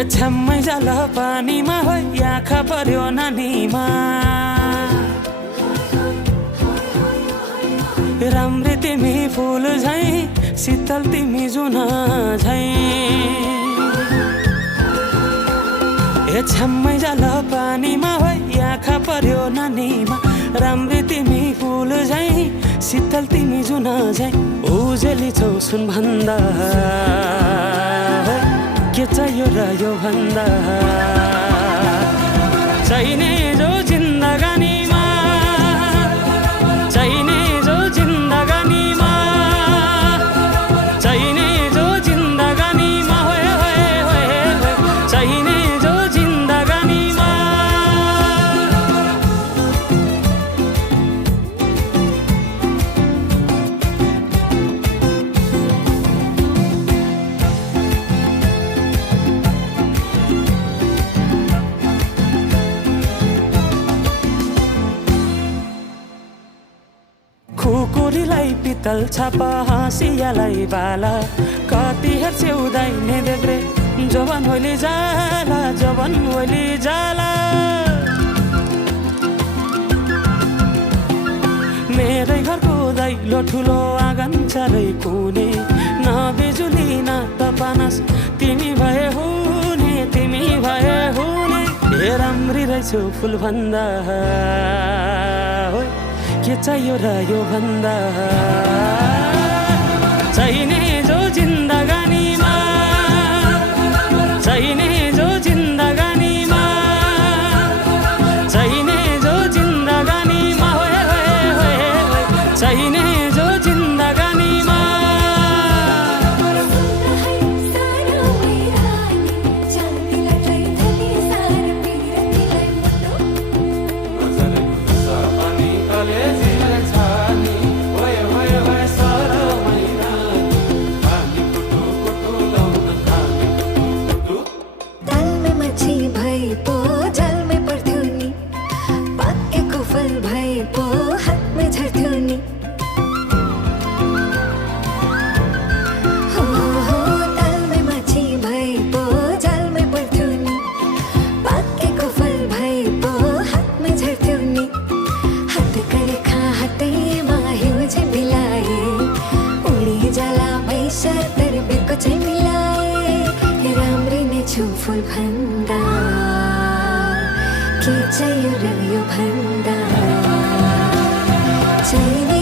छ्याम्मै जाल पानीमा हो आँखा पर्यो नानीमा राम्री तिमी फुल झै शीतल तिमी जुन झै छ्याम्मै जाल पानीमा हो आँखा पर्यो नानीमा राम्री तिमी फुल झै शीतल तिमी जुन झै उजेली छौ सुन भन्दा के चाहियो र यो भन्दा चाहिने जो जिन्दगानीमा चाहिने जो जिन्दगानीमा चाहिने जो जिन्दगानीमा होए होए होए चाहिने जो जिन्दगानीमा खुकुरीलाई पितल छापा हाँसियालाई बाला कति हेर्छे उदाइने देब्रे जवान होली जाला जवान होली जाला मेरै घरको दैलो ठुलो आँगन चारै कुने न बिजुली न त पानस तिमी भए हुने तिमी भए हुने हे राम्री रहेछौ फुल भन्दा के चाहियो र यो भन्दा चाहिने जो जिन्दगानीमा चाहिने जो जिन्दगानीमा चाहिने जो जिन्दगानीमा होए होए होए चाहिने जो जिन्दगानीमा फुल भन्दा के चाहियो र यो भन्दा चाहिने